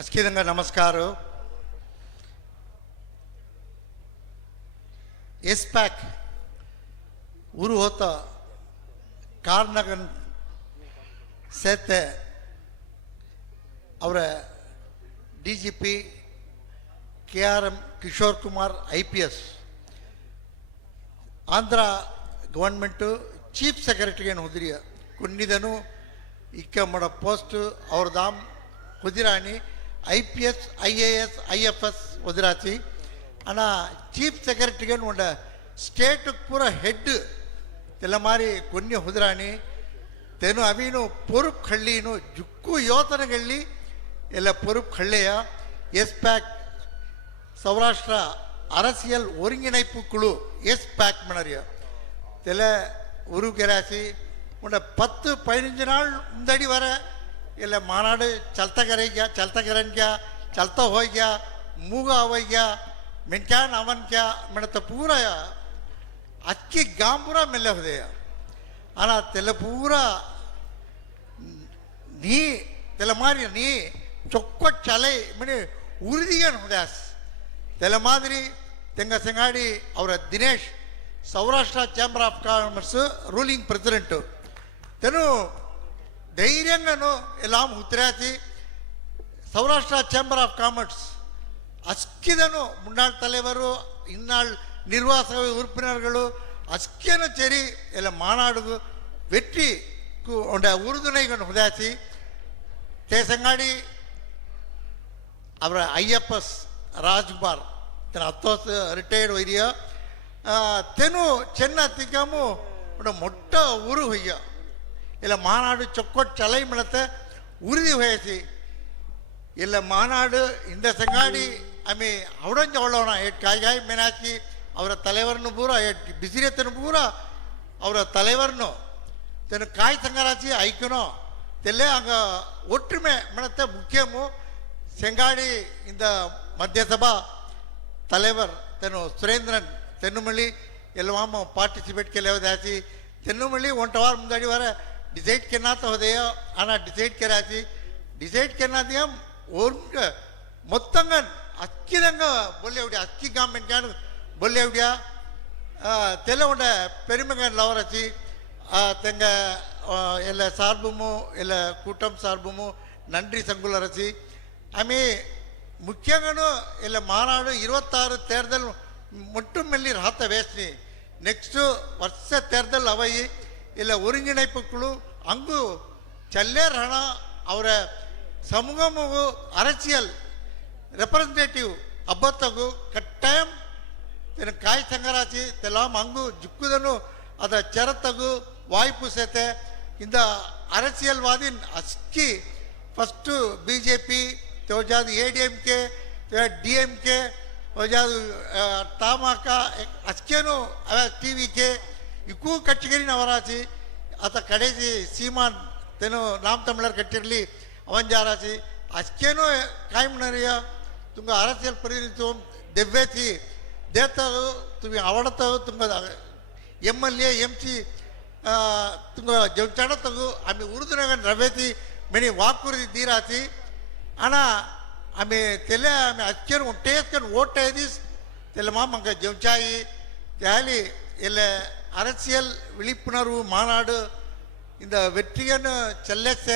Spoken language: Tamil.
అస్కిదంగా నమస్కారం. एसपैक ऊरू होता कारनगन सेते और DGP KRM Kishore Kumar IPS Andhra government chief secretary होदिरिया कुन्निदनु इक्क मड पोस्ट और दाम होदिरानी IPS IAS IFS होदिराची आना चीफ सेक्रेटरी उंड स्टेट पूरा हेड तेलमारी कोन्नी हुदरानी तेनु अवीनु पोरुप खल्लीनु जुक्कु योतनगल्ली ಎಲ್ಲ பொறுப்பு கள்ளையா எஸ்பேக் சௌராஷ்டிர அரசியல் ஒருங்கிணைப்பு குழு எஸ்பேக் மணரியா தெல உருகராசி உண்ட 10-15 நாள் முந்தடி வர இல்ல மாநாடு चलता करेगा चलता होगा मूगा होगा मिनका नवन क्या मैंने तो पूरा अच्छी गांव पूरा मिले हुए आना तेल पूरा नी तेलमारी नी चौक्कट चले मैंने उर्दियन हुदास तेलमादरी तेंगा संगाड़ी और Dinesh Saurashtra chamber of commerce ruling president तेनु धैर्यंगनु एल्लाम उतराची सौराष्ट्र चैंबर ऑफ कॉमर्स ಅಸ್ಕಿದನು ಮುನ್ನಾಳ್ ತಲೆವರು ಇನ್ನಾಳ್ ನಿರ್ವಾಹಕ ಉறுப்பினர்கள் ಅಸ್ಕಿಯನ್ನು ಸೇರಿ ಎಲ್ಲ ಮಾನಾಡು வெற்றி உண்ட உறுதுணைகள் உதாசி தேசங்காடி அவர் IFS ராஜ்குமார் தென் அத்தோஸ் ரிட்டையர்டு வைரியா தெனு ಚೆನ್ನ ತಿಕ್ಕಮು ಉಂಡ ಮೊಟ್ಟ ಊರು ಹೊಯ್ಯ ಇಲ್ಲ ಮಾನಾಡು ಚೊಕ್ಕೊಟ್ಟು ಚಲೈ ಮಿಳತೆ ಉರಿದಿ ಹೊಯ್ಯಸಿ ಇಲ್ಲ ಮಾನಾಡು ಇಂದ ಸಂಗಾಡಿ आम्ही आवडून आवडवना काय काय मेनाची ಅವರ ತಲೆವರನ್ನು ಪೂರ ಬಿಸಿರೆತ್ತನು ಪೂರ ಅವರ ತಲೆವರನ್ನು ತೆನು ಕಾಯಿ ಸಂಗರಾಚಿ ಐಕನೋ ತೆಲ್ಲೆ ಅಂಗ ಒಟ್ಟುಮೆ ಮಣತೆ ಮುಖ್ಯಮು செங்காடி இந்த மத்திய சபா தலைவர் தென்னு சுரேந்திரன் தென்னுமல்லி எல்லாமோ பார்ட்டிசிபேட் केलेवदाची तेन्नुमल्ली ಒಂಟವಾರ ಮುಂದಾಡಿ ವರ ಡಿಸೈಡ್ केनात होदेयो आना डिसाइड कराची डिसाइड करना दिया और మొత్తంగా అక్కిదంగా బొల్లెవడియా అక్కి గవర్నమెంట్ గాను బొల్లెవడియా తెలవుండ పెరిమగన్ లవరచి తెంగ ಎಲ್ಲ ಸಾರ್ಬುಮು ಎಲ್ಲ ಕೂಟಂ ಸಾರ್ಬುಮು நன்றி ಸಂಗುಲರಚಿ ಆಮೆ ಮುಖ್ಯಂಗನು ಎಲ್ಲ ಮಾನಾಡು 26 தேர்தல் மட்டும் மெல்லி ராத்த வேஸ்னி நெக்ஸ்ட் வருஷ தேர்தல் அவை ಇಲ್ಲ ஒருங்கிணைப்பு குழு அங்கு ಚಲ್ಲೇರ್ ಹಣ ಅವರ ಸಮೂಹಮು அரசியல் रिप्रेजेंटेटिव अब्बतगु कट्टायम तेन काय संगराची तेलाम अंगु जुक्कुदनु अद चरतगु वायपु सेते इंद अरसियलवादी अस्की फर्स्ट बीजेपी तोजाद ADMK DMK तोजाद तामाका अस्केनु TVK इकु कट्टिगरी नवराची अत कडेजी सीमान तेनु नाम तमिळर कट्टिरली अवन जाराची अस्केनु काय म्हणरिया तुम अरसियल प्रतिनिधित्व देवेची देता तुम्हें आवड़ता तुम MLA MC तुम जवचाड़ता आम्ही उर्दूनगन रवेती मैंने वाकुरी दीराची आना आम्ही तेले आम्ही अच्छे टेस्कन वोट ऐदीस तेले मंग जवचाई त्याली इल्ले अरसियल विलिपुणर्वु मानाडु इंद वेट्रियन चल्लेसे